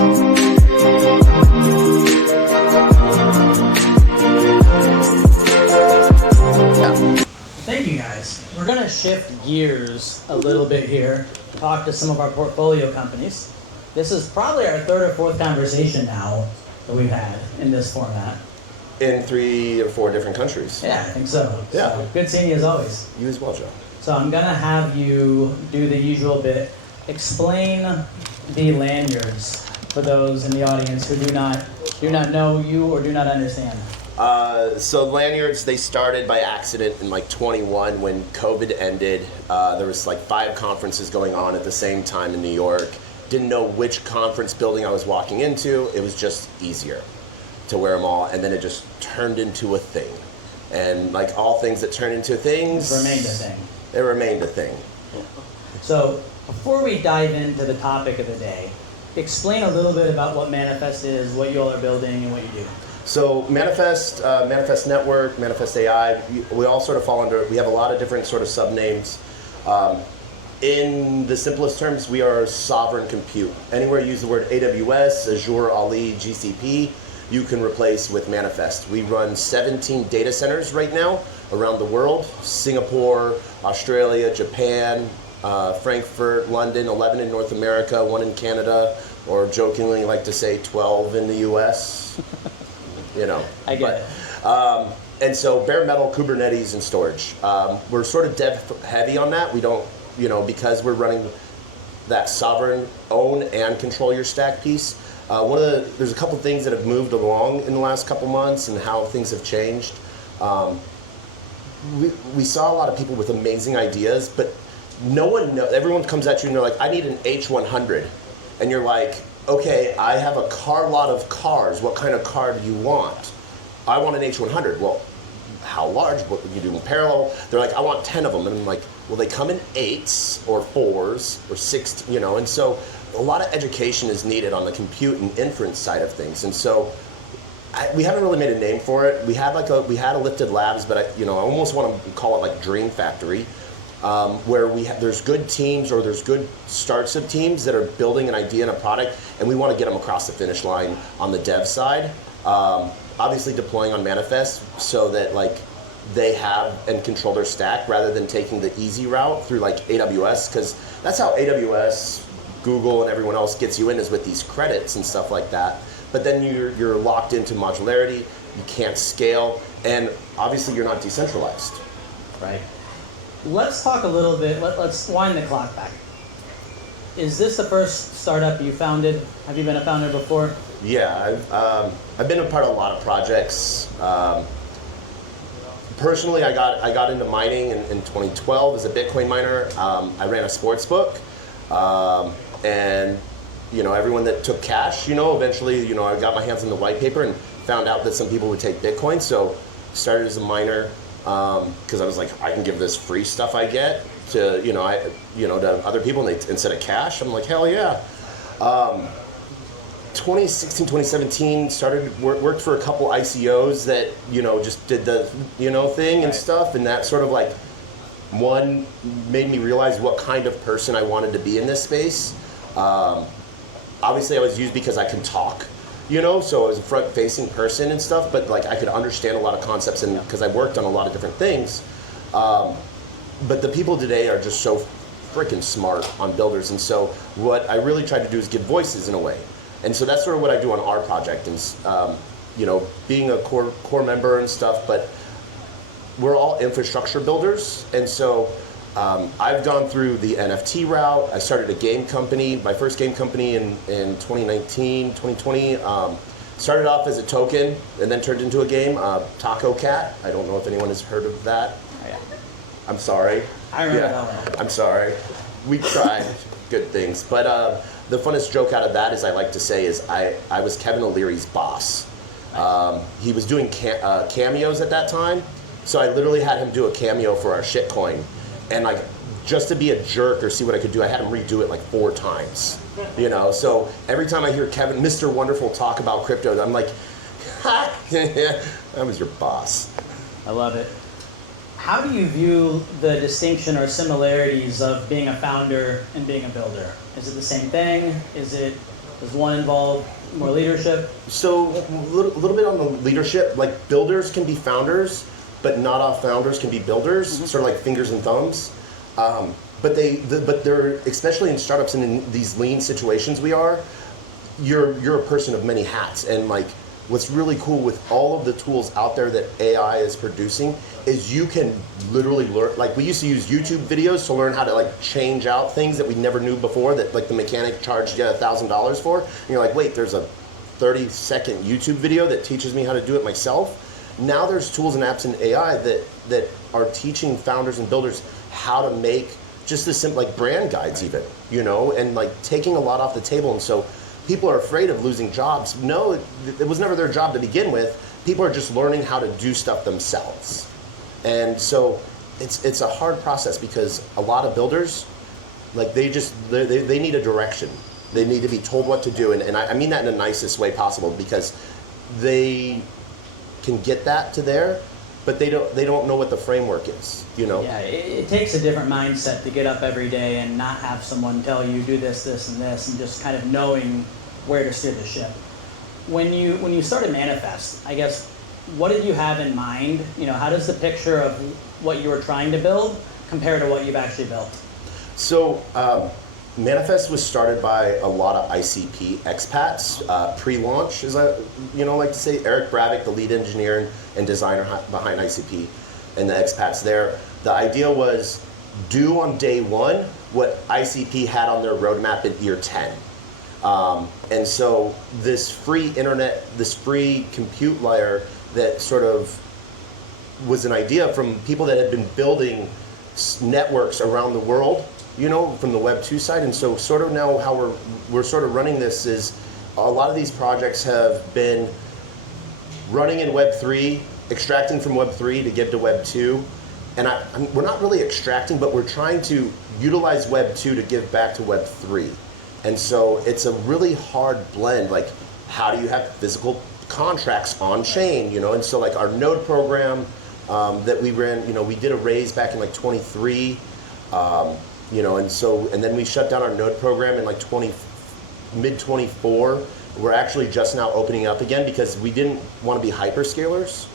Thank you guys. We're going to shift gears a little bit here, talk to some of our portfolio companies. This is probably our third or fourth conversation now that we've had in this format. In 3 or 4 different countries. Yeah, I think so. Yeah. So, good seeing you as always. You as well, Joe. So I'm going to have you do the usual bit. Explain the lanyards for those in the audience who do not know you or do not understand. So lanyards, they started by accident in like 21 when COVID ended. There was like 5 conferences going on at the same time in New York. Didn't know which conference building I was walking into. It was just easier to wear them all, and then it just turned into a thing. And like all things that turn into things, It remained a thing. It remained a thing. So before we dive into the topic of the day, explain a little bit about what Manifest is, what you all are building, and what you do. So Manifest, Manifest Network, Manifest AI, we all sort of fall under, we have a lot of different sort of sub-names. In the simplest terms, we are sovereign compute. Anywhere you use the word AWS, Azure, Ali, GCP, you can replace with Manifest. We run 17 data centers right now around the world: Singapore, Australia, Japan, Frankfurt, London, 11 in North America, 1 in Canada, or jokingly like to say 12 in the US. You know. I get it. And so bare metal, Kubernetes, and storage. We're sort of dev heavy on that. We don't, because we're running that sovereign own and control your stack piece. There's a couple things that have moved along in the last couple months and how things have changed. We saw a lot of people with amazing ideas, but no one knows. Everyone comes at you and they're like, I need an H100. And you're like, okay, I have a lot of cars. What kind of car do you want? I want an H100. Well, how large? What would you do in parallel? They're like, I want 10 of them. And I'm like, well, they come in 8s or 4s or 6, and so a lot of education is needed on the compute and inference side of things. And so we haven't really made a name for it. We had a Lifted Labs, but I almost want to call it like Dream Factory, where there's good teams or there's good starts of teams that are building an idea and a product, and we want to get them across the finish line on the dev side. Obviously deploying on Manifest so that like they have and control their stack rather than taking the easy route through like AWS, because that's how AWS, Google, and everyone else gets you in, is with these credits and stuff like that. But then you're locked into modularity, you can't scale, and obviously you're not decentralized. Right. Let's talk a little bit, let's wind the clock back. Is this the first startup you founded? Have you been a founder before? Yeah, I've been a part of a lot of projects. Personally, I got into mining in 2012 as a Bitcoin miner. I ran a sports book, and everyone that took cash, eventually, I got my hands on the white paper and found out that some people would take Bitcoin. So started as a miner because I was like, I can give this free stuff I get to to other people, and instead of cash. I'm like, hell yeah. 2016, 2017, worked for a couple ICOs that, just did the, thing and stuff. And that sort of like, one, made me realize what kind of person I wanted to be in this space. Obviously I was used because I can talk, so I was a front-facing person and stuff, but like I could understand a lot of concepts and because I worked on a lot of different things. But the people today are just so freaking smart on builders. And so what I really tried to do is give voices in a way. And so that's sort of what I do on our project is, being a core member and stuff, but we're all infrastructure builders. And so I've gone through the NFT route. I started a game company, my first game company in 2019, 2020. Started off as a token and then turned into a game, Taco Cat. I don't know if anyone has heard of that. Yeah. I'm sorry. I remember that one. I'm sorry. We tried good things. But the funnest joke out of that is I like to say is I was Kevin O'Leary's boss. He was doing cameos at that time. So I literally had him do a cameo for our shitcoin. And like, just to be a jerk or see what I could do, I had him redo it like 4 times. So every time I hear Kevin, Mr. Wonderful, talk about crypto, I'm like, ha, I was your boss. I love it. How do you view the distinction or similarities of being a founder and being a builder? Is it the same thing? Is it Does one involve more leadership? So a little bit on the leadership, like builders can be founders, but not all founders can be builders, sort of like fingers and thumbs. But they're, especially in startups and in these lean situations you're a person of many hats. And like what's really cool with all of the tools out there that AI is producing is you can literally learn, like we used to use YouTube videos to learn how to like change out things that we never knew before that like the mechanic charged you $1,000 for. And you're like, wait, there's a 30-second YouTube video that teaches me how to do it myself. Now there's tools and apps in AI that are teaching founders and builders how to make just the simple like brand guides even, and like taking a lot off the table. And so people are afraid of losing jobs. No, it was never their job to begin with. People are just learning how to do stuff themselves. And so it's a hard process because a lot of builders, like they need a direction. They need to be told what to do. And I mean that in the nicest way possible because they can get that to there, but they don't know what the framework is, Yeah, it takes a different mindset to get up every day and not have someone tell you do this, this, and this, and just kind of knowing where to steer the ship. When you started Manifest, I guess, what did you have in mind? How does the picture of what you were trying to build compare to what you've actually built? So Manifest was started by a lot of ICP expats, pre-launch, as I like to say. Eric Bravik, the lead engineer and designer behind ICP, and the expats there. The idea was do on day one what ICP had on their roadmap in year 10. And so this free internet, this free compute layer that sort of was an idea from people that had been building networks around the world, from the Web 2 side. And so sort of now how we're sort of running this is a lot of these projects have been running in Web 3, extracting from Web 3 to give to Web 2. And we're not really extracting, but we're trying to utilize Web 2 to give back to Web 3. And so it's a really hard blend, like how do you have physical contracts on chain, And so like our node program that we ran, we did a raise back in like 23, and then we shut down our node program in like mid 24. We're actually just now opening up again because we didn't want to be hyperscalers.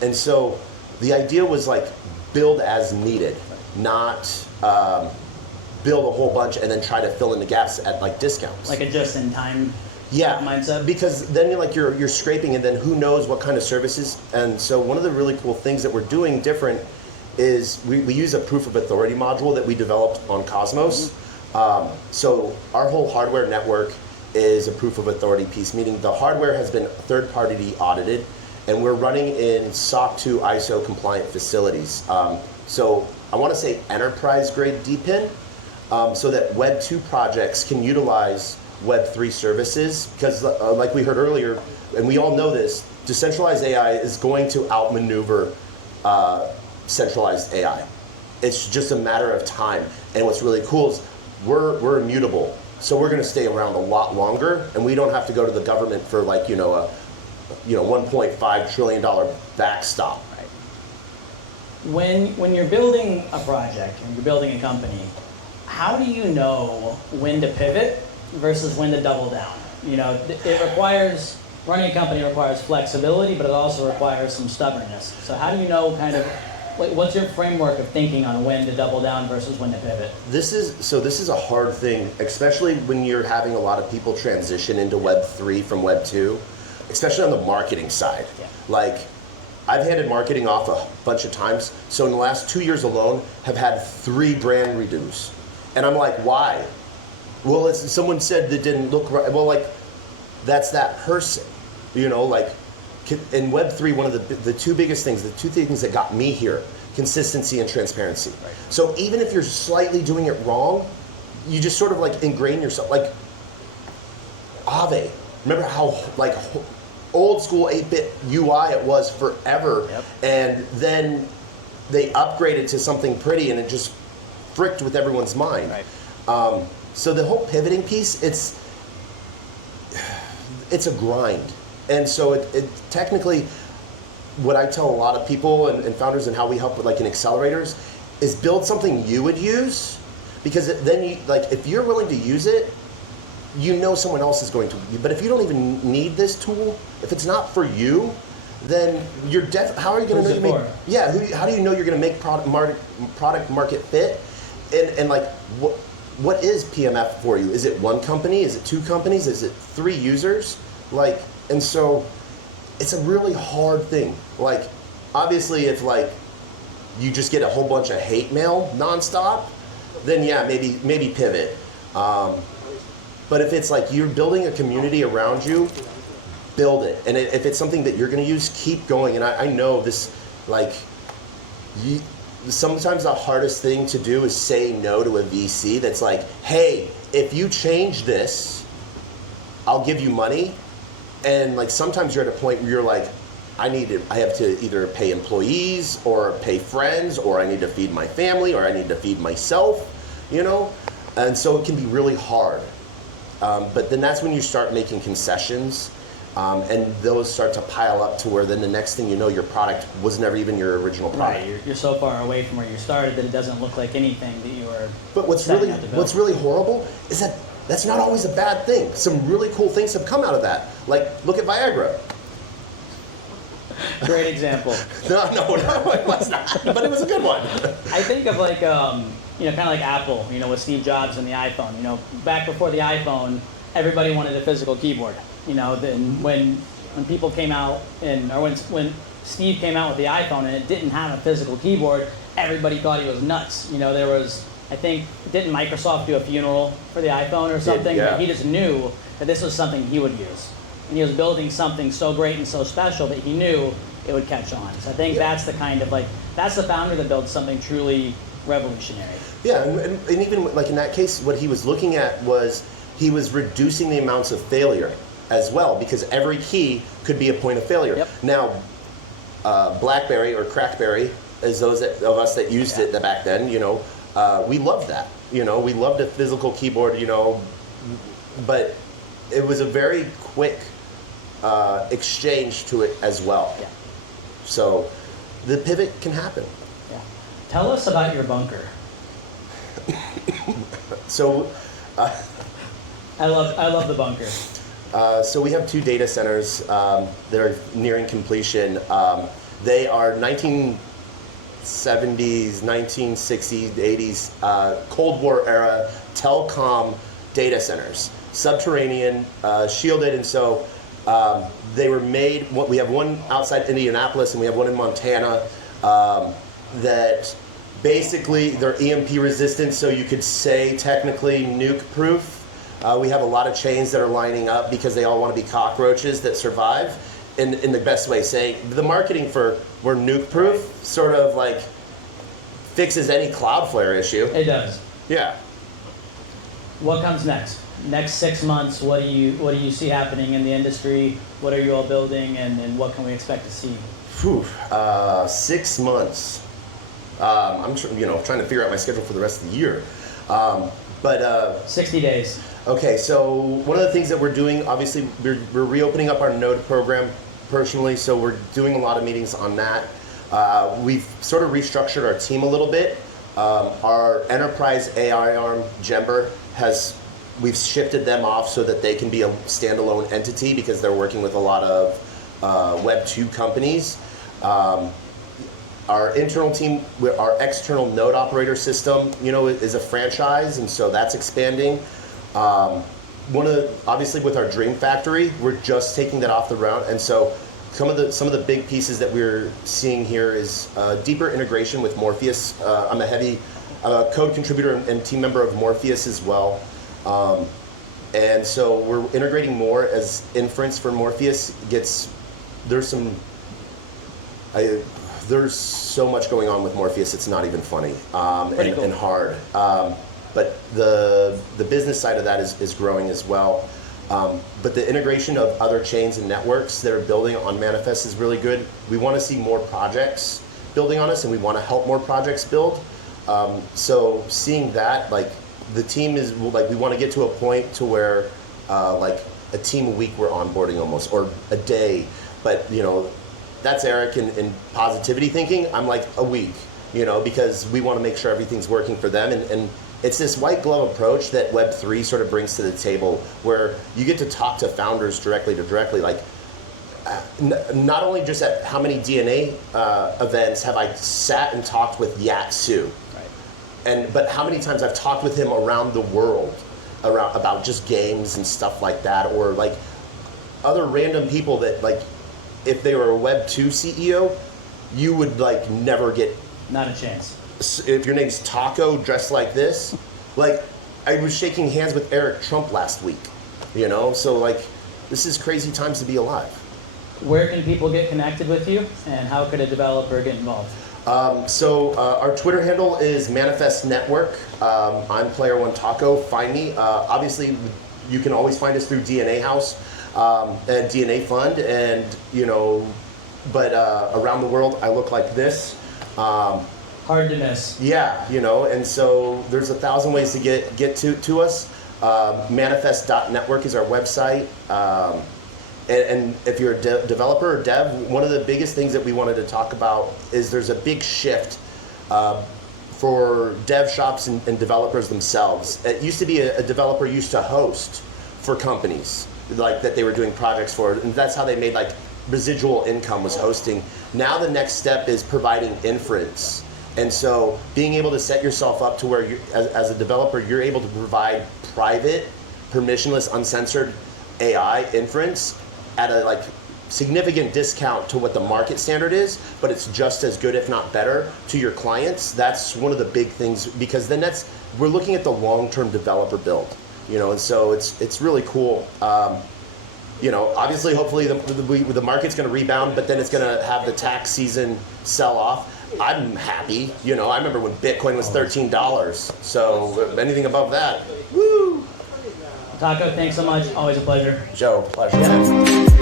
And so the idea was like build as needed, not build a whole bunch and then try to fill in the gaps at like discounts. Like a just-in-time mindset? Because then you're scraping and then who knows what kind of services. And so one of the really cool things that we're doing different is we use a proof of authority module that we developed on Cosmos. So our whole hardware network is a proof of authority piece, meaning the hardware has been third-party audited, and we're running in SOC 2 ISO compliant facilities. So I want to say enterprise-grade DPIN, so that Web 2 projects can utilize Web 3 services, because like we heard earlier, and we all know this, decentralized AI is going to outmaneuver centralized AI. It's just a matter of time. And what's really cool is we're immutable. So we're going to stay around a lot longer, and we don't have to go to the government for like, a $1.5 trillion backstop. Right. When you're building a project and you're building a company, how do you know when to pivot versus when to double down? It requires, running a company requires flexibility, but it also requires some stubbornness. So how do you know what's your framework of thinking on when to double down versus when to pivot? This is a hard thing, especially when you're having a lot of people transition into Web 3 from Web 2, especially on the marketing side. Yeah. Like, I've handed marketing off a bunch of times. So in the last 2 years alone, have had 3 brand redos. And I'm like, why? Well, someone said that didn't look right. Well, like, that's that person, like, in Web3, one of the two biggest things, the two things that got me here, consistency and transparency. Right. So even if you're slightly doing it wrong, you just sort of like ingrain yourself. Like Aave, remember how like old school 8-bit UI it was forever, Yep. And then they upgraded to something pretty and it just fricked with everyone's mind. Right. So the whole pivoting piece, it's a grind. And so it technically, what I tell a lot of people and founders and how we help with like in accelerators is build something you would use, because then you, like, if you're willing to use it, you know someone else is going to. But if you don't even need this tool, if it's not for you, then you're how are you going to know you make? Yeah, how do you know you're going to make product market fit? And like what is PMF for you? Is it one company? Is it two companies? Is it 3 users? Like, and so it's a really hard thing. Like, obviously, if like you just get a whole bunch of hate mail nonstop, then yeah, maybe pivot. But if it's like you're building a community around you, build it. And if it's something that you're going to use, keep going. And I know this, like, sometimes the hardest thing to do is say no to a VC that's like, hey, if you change this, I'll give you money. And like sometimes you're at a point where you're like, I have to either pay employees or pay friends, or I need to feed my family, or I need to feed myself, you know? And so it can be really hard. But then that's when you start making concessions, and those start to pile up to where then the next thing you know, your product was never even your original product. Right, you're so far away from where you started that it doesn't look like anything that you were. But what's really horrible is that that's not always a bad thing. Some really cool things have come out of that. Like, look at Viagra. Great example. No, it was not. But it was a good one. I think of like, kind of like Apple, with Steve Jobs and the iPhone. Back before the iPhone, everybody wanted a physical keyboard. Then when people came out when Steve came out with the iPhone and it didn't have a physical keyboard, everybody thought he was nuts. There was, I think, didn't Microsoft do a funeral for the iPhone or something? Yeah. But he just knew that this was something he would use. And he was building something so great and so special that he knew it would catch on. So I think that's the kind of that's the founder that builds something truly revolutionary. Yeah, and even like in that case, what he was looking at was he was reducing the amounts of failure as well, because every key could be a point of failure. Yep. Now, BlackBerry or Crackberry, as those of us that used it back then, we loved that. We loved a physical keyboard, but it was a very quick exchange to it as well. Yeah. So the pivot can happen. Yeah. Tell us about your bunker. So I love the bunker. So we have 2 data centers that are nearing completion. They are 1970s, 1960s, 80s, Cold War era telecom data centers, subterranean, shielded, and so they were made. We have one outside Indianapolis and we have one in Montana that basically they're EMP resistant, so you could say technically nuke proof. We have a lot of chains that are lining up because they all want to be cockroaches that survive. In the best way, saying the marketing for we're nuke proof sort of like fixes any Cloudflare issue. It does. Yeah. What comes next? Next 6 months, what do you see happening in the industry? What are you all building, and what can we expect to see? 6 months. I'm trying to figure out my schedule for the rest of the year. But 60 days. Okay, so one of the things that we're doing, obviously, we're reopening up our Node program personally, so we're doing a lot of meetings on that. We've sort of restructured our team a little bit. Our enterprise AI arm, Jember, we've shifted them off so that they can be a standalone entity because they're working with a lot of Web 2 companies. Our internal team, our external node operator system, is a franchise, and so that's expanding. Obviously with our Dream Factory, we're just taking that off the ground, and so some of the big pieces that we're seeing here is deeper integration with Morpheus. I'm a heavy code contributor and team member of Morpheus as well, and so we're integrating more as inference for Morpheus gets. There's so much going on with Morpheus, it's not even funny, cool. And hard. But the business side of that is growing as well. But the integration of other chains and networks that are building on Manifest is really good. We want to see more projects building on us, and we want to help more projects build. So seeing that, like the team is like, we want to get to a point to where like a team a week we're onboarding almost, or a day. But that's Eric in positivity thinking. I'm like a week, because we want to make sure everything's working for them. And it's this white glove approach that Web3 sort of brings to the table, where you get to talk to founders directly to directly. Like, not only just at how many DNA events have I sat and talked with Yatsu, but how many times I've talked with him around the world about just games and stuff like that, or like other random people that, like, if they were a Web2 CEO, you would like never get. Not a chance. If your name's Taco dressed like this, like I was shaking hands with Eric Trump last week, you know? So like, this is crazy times to be alive. Where can people get connected with you, and how could a developer get involved? Our Twitter handle is Manifest Network. I'm Player One Taco. Find me. Obviously, you can always find us through DNA House and DNA Fund, and but around the world, I look like this. Hard to miss. Yeah, and so there's 1,000 ways to get to us. Manifest.network is our website. And if you're a developer or dev, one of the biggest things that we wanted to talk about is there's a big shift for dev shops and developers themselves. It used to be a developer used to host for companies, like that they were doing projects for, and that's how they made like residual income, was hosting. Now the next step is providing inference. And so being able to set yourself up to where you, as a developer, you're able to provide private, permissionless, uncensored AI inference at a like significant discount to what the market standard is, but it's just as good, if not better, to your clients. That's one of the big things, because then we're looking at the long-term developer build, and so it's really cool. Obviously, hopefully the market's going to rebound, but then it's going to have the tax season sell off. I'm happy. I remember when Bitcoin was $13. So anything above that, woo! Taco, thanks so much. Always a pleasure. Joe, pleasure. Yeah.